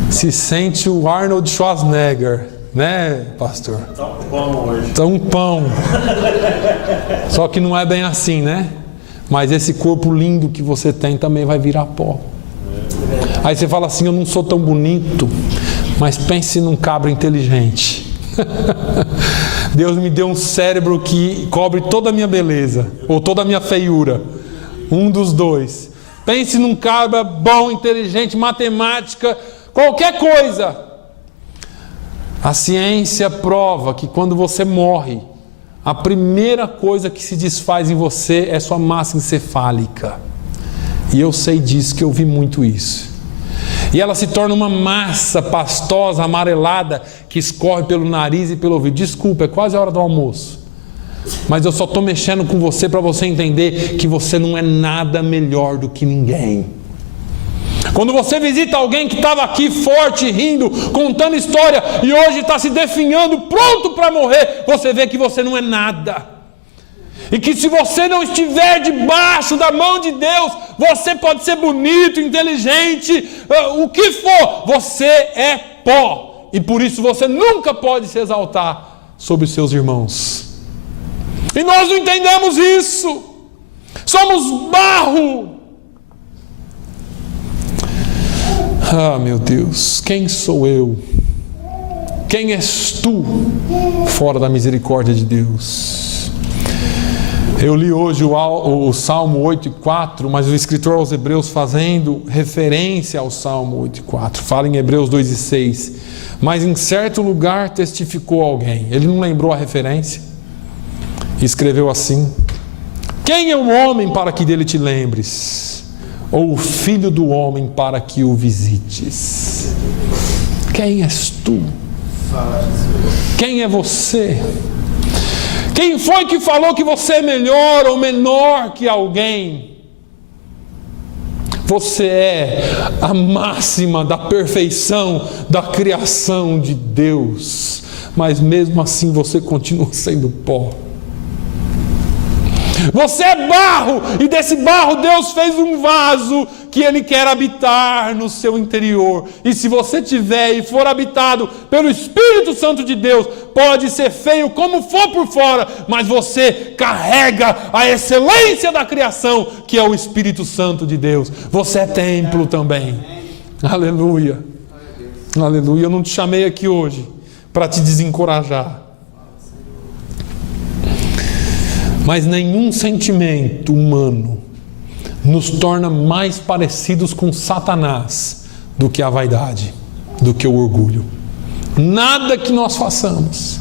Se sente o Arnold Schwarzenegger, né, pastor? Tá um pão hoje. Tá um pão. Só que não é bem assim, né? Mas esse corpo lindo que você tem também vai virar pó. Aí você fala assim: eu não sou tão bonito, mas pense num cabra inteligente. Deus me deu um cérebro que cobre toda a minha beleza, ou toda a minha feiura. Um dos dois. Pense num cabra bom, inteligente, matemática, qualquer coisa. A ciência prova que quando você morre, a primeira coisa que se desfaz em você é sua massa encefálica. E eu sei disso, que eu vi muito isso. E ela se torna uma massa pastosa, amarelada, que escorre pelo nariz e pelo ouvido. Desculpa, é quase a hora do almoço. Mas eu só estou mexendo com você para você entender que você não é nada melhor do que ninguém. Quando você visita alguém que estava aqui forte, rindo, contando história, e hoje está se definhando, pronto para morrer, você vê que você não é nada. E que se você não estiver debaixo da mão de Deus, você pode ser bonito, inteligente, o que for, você é pó. E por isso você nunca pode se exaltar sobre os seus irmãos. E nós não entendemos isso. Somos barro. Ah, meu Deus, quem sou eu? Quem és tu fora da misericórdia de Deus? Eu li hoje o Salmo 8:4, mas o escritor aos Hebreus fazendo referência ao Salmo 8:4. Fala em Hebreus 2:6. Mas em certo lugar testificou alguém. Ele não lembrou a referência. E escreveu assim: quem é o homem para que dele te lembres? Ou o filho do homem para que o visites? Quem és tu? Quem é você? Quem foi que falou que você é melhor ou menor que alguém? Você é a máxima da perfeição da criação de Deus, mas mesmo assim você continua sendo pó. Você é barro, e desse barro Deus fez um vaso que Ele quer habitar no seu interior. E se você tiver e for habitado pelo Espírito Santo de Deus, pode ser feio como for por fora, mas você carrega a excelência da criação, que é o Espírito Santo de Deus. Você é templo também. Aleluia. Aleluia. Eu não te chamei aqui hoje para te desencorajar. Mas nenhum sentimento humano nos torna mais parecidos com Satanás do que a vaidade, do que o orgulho. Nada que nós façamos,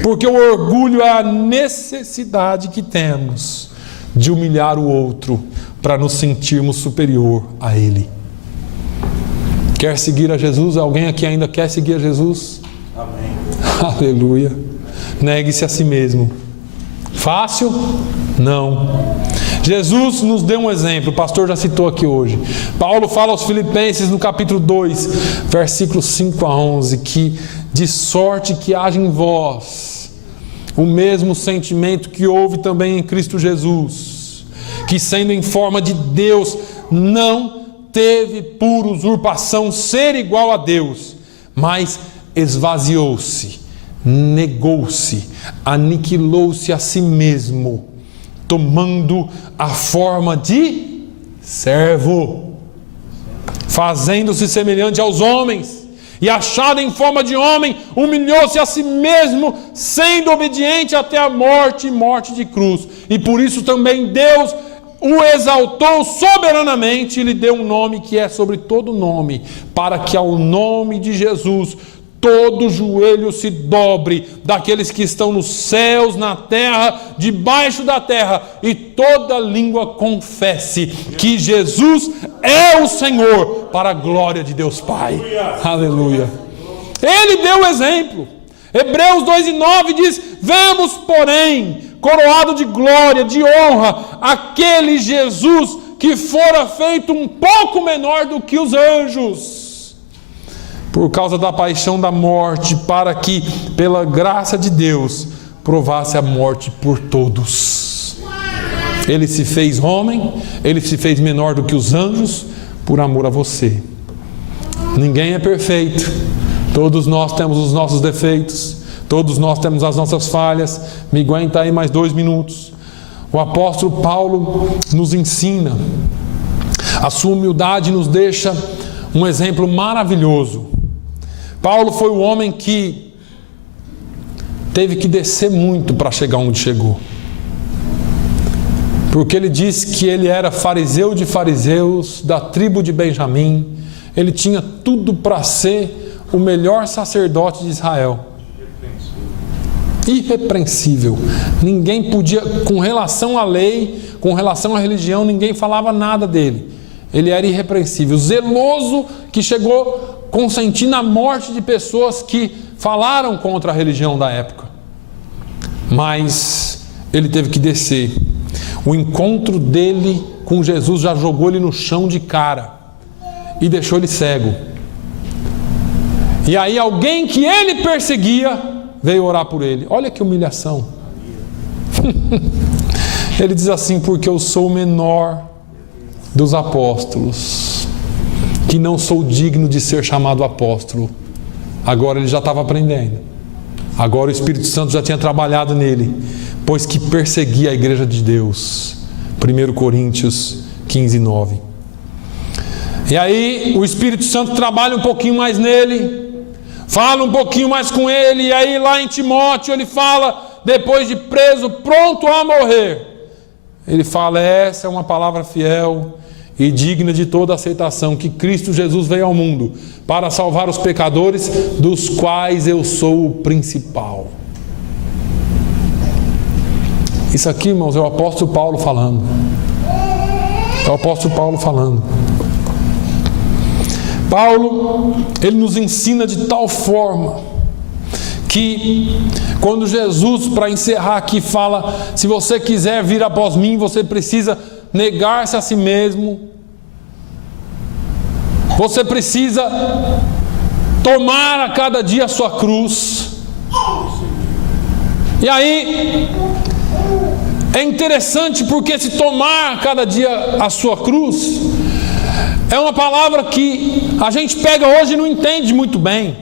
porque o orgulho é a necessidade que temos de humilhar o outro para nos sentirmos superior a ele. Quer seguir a Jesus? Alguém aqui ainda quer seguir a Jesus? Amém. Aleluia. Negue-se a si mesmo. Fácil? Não. Jesus nos deu um exemplo, o pastor já citou aqui hoje. Paulo fala aos Filipenses no capítulo 2, versículos 5 a 11, que de sorte que haja em vós o mesmo sentimento que houve também em Cristo Jesus, que sendo em forma de Deus, não teve por usurpação ser igual a Deus, mas esvaziou-se, negou-se, aniquilou-se a si mesmo, tomando a forma de servo, fazendo-se semelhante aos homens, e achado em forma de homem, humilhou-se a si mesmo, sendo obediente até a morte e morte de cruz. E por isso também Deus o exaltou soberanamente e lhe deu um nome que é sobre todo nome, para que ao nome de Jesus todo joelho se dobre, daqueles que estão nos céus, na terra, debaixo da terra, e toda língua confesse que Jesus é o Senhor, para a glória de Deus Pai. Aleluia. Ele deu o exemplo. Hebreus 2:9 diz: vemos, porém, coroado de glória, de honra, aquele Jesus que fora feito um pouco menor do que os anjos, por causa da paixão da morte, para que, pela graça de Deus, provasse a morte por todos. Ele se fez homem, ele se fez menor do que os anjos, por amor a você. Ninguém é perfeito, todos nós temos os nossos defeitos, todos nós temos as nossas falhas. Me aguenta aí mais 2 minutos. O apóstolo Paulo nos ensina, a sua humildade nos deixa um exemplo maravilhoso. Paulo foi o homem que teve que descer muito para chegar onde chegou, porque ele diz que ele era fariseu de fariseus, da tribo de Benjamim. Ele tinha tudo para ser o melhor sacerdote de Israel, irrepreensível. Ninguém podia, com relação à lei, com relação à religião, ninguém falava nada dele. ele era irrepreensível, zeloso, que chegou a consentir na morte de pessoas que falaram contra a religião da época. Mas ele teve que descer. O encontro dele com Jesus já jogou ele no chão de cara e deixou ele cego. E aí alguém que ele perseguia veio orar por ele. Olha que humilhação. Ele diz assim: porque eu sou o menor dos apóstolos, que não sou digno de ser chamado apóstolo. Agora ele já estava aprendendo. Agora o Espírito Santo já tinha trabalhado nele, pois que perseguia a igreja de Deus. 1 Coríntios 15, 9. E aí o Espírito Santo trabalha um pouquinho mais nele, fala um pouquinho mais com ele, e aí lá em Timóteo ele fala, depois de preso, pronto a morrer, ele fala: essa é uma palavra fiel e digna de toda aceitação, que Cristo Jesus veio ao mundo para salvar os pecadores, dos quais eu sou o principal. Isso aqui, irmãos, é o apóstolo Paulo falando. É o apóstolo Paulo falando. Paulo, ele nos ensina de tal forma que quando Jesus, para encerrar aqui, fala: se você quiser vir após mim, você precisa negar-se a si mesmo, você precisa tomar a cada dia a sua cruz. E aí é interessante, porque se tomar a cada dia a sua cruz é uma palavra que a gente pega hoje e não entende muito bem.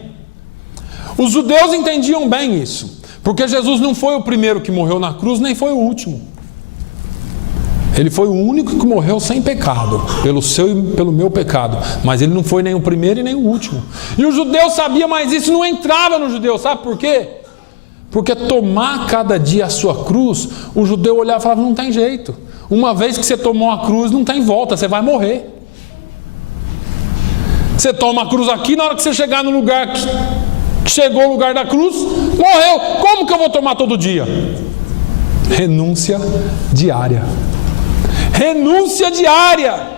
Os judeus entendiam bem isso, porque Jesus não foi o primeiro que morreu na cruz, nem foi o último. Ele foi o único que morreu sem pecado, pelo seu e pelo meu pecado. Mas ele não foi nem o primeiro e nem o último. E o judeu sabia, mas isso não entrava no judeu. Sabe por quê? Porque tomar cada dia a sua cruz, o judeu olhava e falava: não tem jeito. Uma vez que você tomou a cruz, não tem volta, você vai morrer. Você toma a cruz aqui, na hora que você chegar no lugar que chegou o lugar da cruz, morreu. Como que eu vou tomar todo dia? Renúncia diária. Renúncia diária.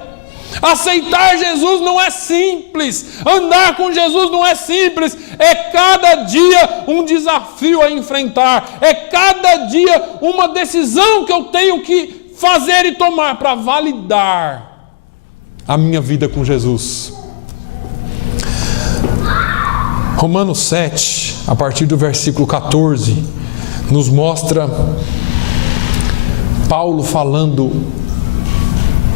Aceitar Jesus não é simples. Andar com Jesus não é simples. É cada dia um desafio a enfrentar. É cada dia uma decisão que eu tenho que fazer e tomar para validar a minha vida com Jesus. Romanos 7, a partir do versículo 14, nos mostra Paulo falando.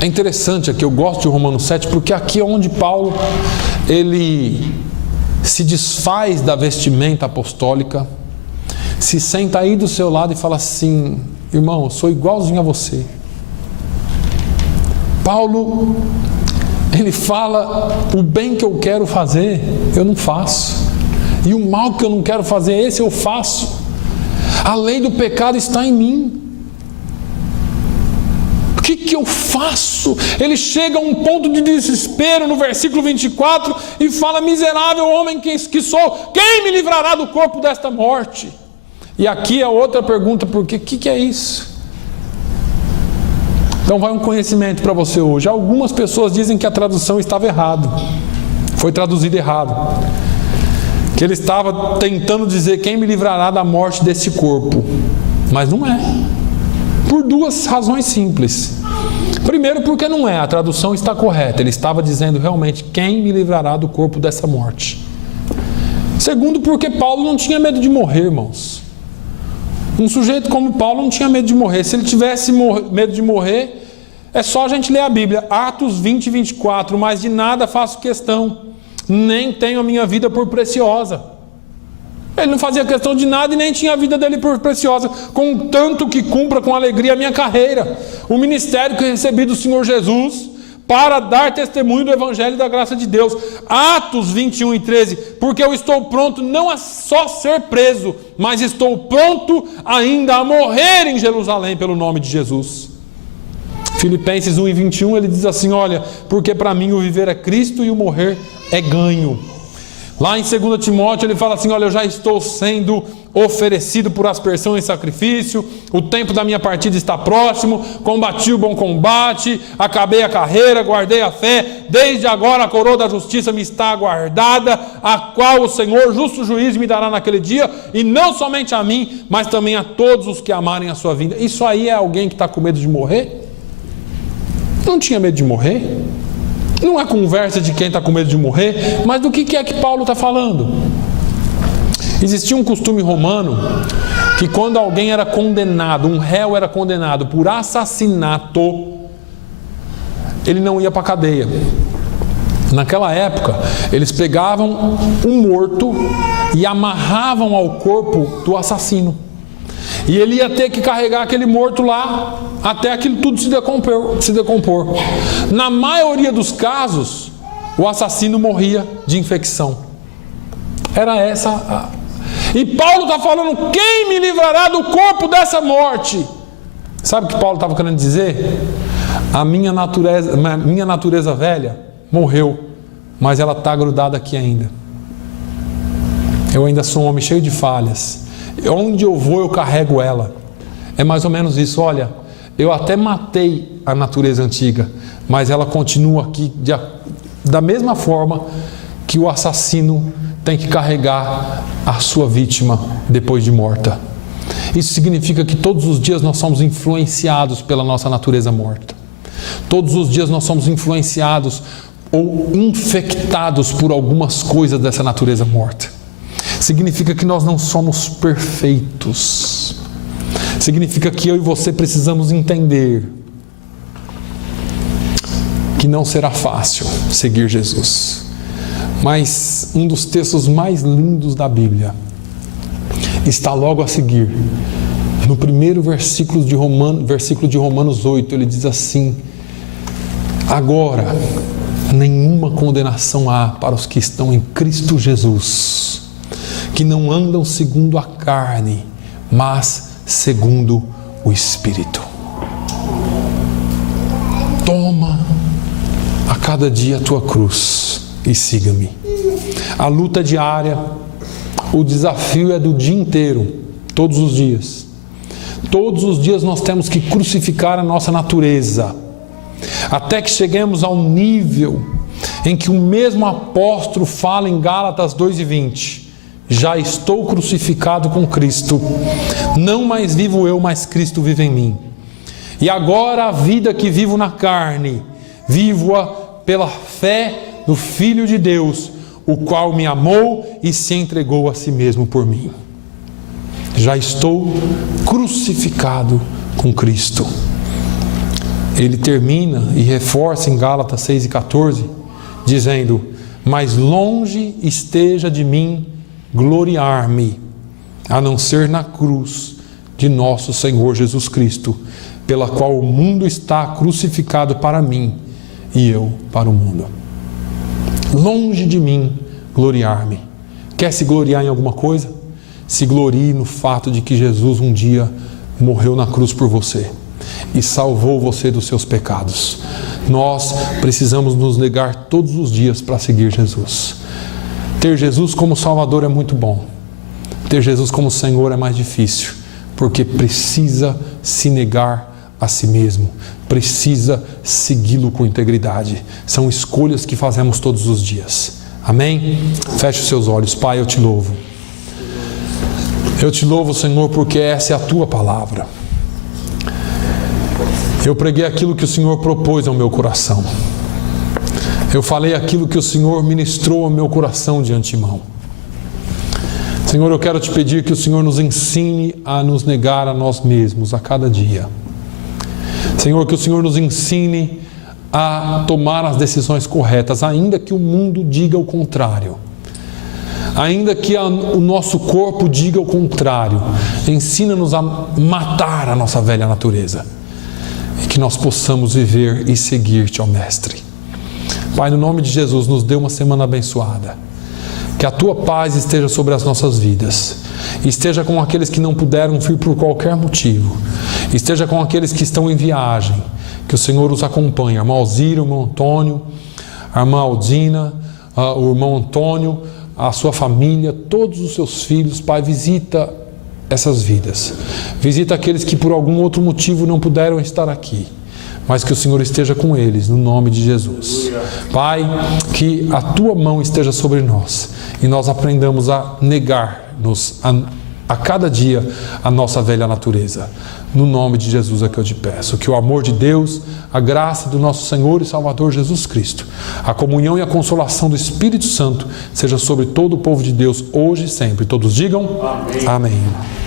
É interessante aqui, eu gosto de Romanos 7, porque aqui é onde Paulo, ele se desfaz da vestimenta apostólica, se senta aí do seu lado e fala assim: irmão, eu sou igualzinho a você. Paulo, ele fala: o bem que eu quero fazer, eu não faço, e o mal que eu não quero fazer, esse eu faço. A lei do pecado está em mim. O que eu faço? Ele chega a um ponto de desespero no versículo 24 e fala: miserável homem que sou, quem me livrará do corpo desta morte? E aqui é outra pergunta: porque o que é isso? Então vai um conhecimento para você hoje. Algumas pessoas dizem que a tradução estava errada, foi traduzida errado, que ele estava tentando dizer: quem me livrará da morte desse corpo? Mas não é, por duas razões simples. Primeiro, porque não é, a tradução está correta, ele estava dizendo realmente: quem me livrará do corpo dessa morte? Segundo, porque Paulo não tinha medo de morrer, irmãos. Um sujeito como Paulo não tinha medo de morrer. Se ele tivesse medo de morrer, é só a gente ler a Bíblia. Atos 20 e 24, mas de nada faço questão, nem tenho a minha vida por preciosa. Ele não fazia questão de nada e nem tinha a vida dele por preciosa, contanto que cumpra com alegria a minha carreira, o ministério que recebi do Senhor Jesus, para dar testemunho do Evangelho e da graça de Deus. Atos 21 e 13, porque eu estou pronto não a só ser preso, mas estou pronto ainda a morrer em Jerusalém pelo nome de Jesus. Filipenses 1 e 21, ele diz assim: olha, porque para mim o viver é Cristo e o morrer é ganho. Lá em 2 Timóteo ele fala assim: olha, eu já estou sendo oferecido por aspersão e sacrifício, o tempo da minha partida está próximo, combati o bom combate, acabei a carreira, guardei a fé, desde agora a coroa da justiça me está aguardada, a qual o Senhor, justo juiz, me dará naquele dia, e não somente a mim, mas também a todos os que amarem a sua vinda. Isso aí é alguém que está com medo de morrer? Não tinha medo de morrer? Não é conversa de quem está com medo de morrer, mas do que é que Paulo está falando? Existia um costume romano que quando alguém era condenado, um réu era condenado por assassinato, ele não ia para a cadeia. Naquela época, eles pegavam um morto e amarravam ao corpo do assassino. E ele ia ter que carregar aquele morto lá até aquilo tudo se decompor. Na maioria dos casos, o assassino morria de infecção. Era essa. E Paulo está falando: quem me livrará do corpo dessa morte? Sabe o que Paulo estava querendo dizer? A minha natureza velha morreu, mas ela está grudada aqui ainda. Eu ainda sou um homem cheio de falhas. Onde eu vou, eu carrego ela. É mais ou menos isso. Olha, eu até matei a natureza antiga, mas ela continua aqui da mesma forma que o assassino tem que carregar a sua vítima depois de morta. Isso significa que todos os dias nós somos influenciados pela nossa natureza morta. Todos os dias nós somos influenciados ou infectados por algumas coisas dessa natureza morta. Significa que nós não somos perfeitos. Significa que eu e você precisamos entender que não será fácil seguir Jesus. Mas um dos textos mais lindos da Bíblia está logo a seguir. No primeiro versículo de Romanos 8, ele diz assim: agora nenhuma condenação há para os que estão em Cristo Jesus, que não andam segundo a carne, mas segundo o Espírito. Toma a cada dia a tua cruz e siga-me. A luta é diária, o desafio é do dia inteiro, todos os dias. Todos os dias nós temos que crucificar a nossa natureza, até que cheguemos ao nível em que o mesmo apóstolo fala em Gálatas 2:20. Já estou crucificado com Cristo, não mais vivo eu, mas Cristo vive em mim. E agora a vida que vivo na carne, vivo-a pela fé no Filho de Deus, o qual me amou e se entregou a si mesmo por mim. Já estou crucificado com Cristo. Ele termina e reforça em Gálatas 6:14, dizendo: mas longe esteja de mim gloriar-me, a não ser na cruz de nosso Senhor Jesus Cristo, pela qual o mundo está crucificado para mim e eu para o mundo. Longe de mim gloriar-me. Quer se gloriar em alguma coisa? Se glorie no fato de que Jesus um dia morreu na cruz por você e salvou você dos seus pecados. Nós precisamos nos negar todos os dias para seguir Jesus. Ter Jesus como Salvador é muito bom. Ter Jesus como Senhor é mais difícil, porque precisa se negar a si mesmo, precisa segui-lo com integridade. São escolhas que fazemos todos os dias. Amém? Feche os seus olhos. Pai, eu te louvo. Eu te louvo, Senhor, porque essa é a tua palavra. Eu preguei aquilo que o Senhor propôs ao meu coração. Eu falei aquilo que o Senhor ministrou ao meu coração de antemão. Senhor, eu quero te pedir que o Senhor nos ensine a nos negar a nós mesmos a cada dia. Senhor, que o Senhor nos ensine a tomar as decisões corretas, ainda que o mundo diga o contrário. Ainda que o nosso corpo diga o contrário. Ensina-nos a matar a nossa velha natureza. E que nós possamos viver e seguir-te, ó Mestre. Pai, no nome de Jesus, nos dê uma semana abençoada. Que a tua paz esteja sobre as nossas vidas. Esteja com aqueles que não puderam vir por qualquer motivo. Esteja com aqueles que estão em viagem. Que o Senhor os acompanhe. A irmã Alzira, o irmão Antônio, a irmã Aldina, o irmão Antônio, a sua família, todos os seus filhos. Pai, visita essas vidas. Visita aqueles que por algum outro motivo não puderam estar aqui, mas que o Senhor esteja com eles, no nome de Jesus. Pai, que a Tua mão esteja sobre nós e nós aprendamos a negar-nos a cada dia a nossa velha natureza. No nome de Jesus é que eu te peço. Que o amor de Deus, a graça do nosso Senhor e Salvador Jesus Cristo, a comunhão e a consolação do Espírito Santo seja sobre todo o povo de Deus, hoje e sempre. Todos digam amém. Amém.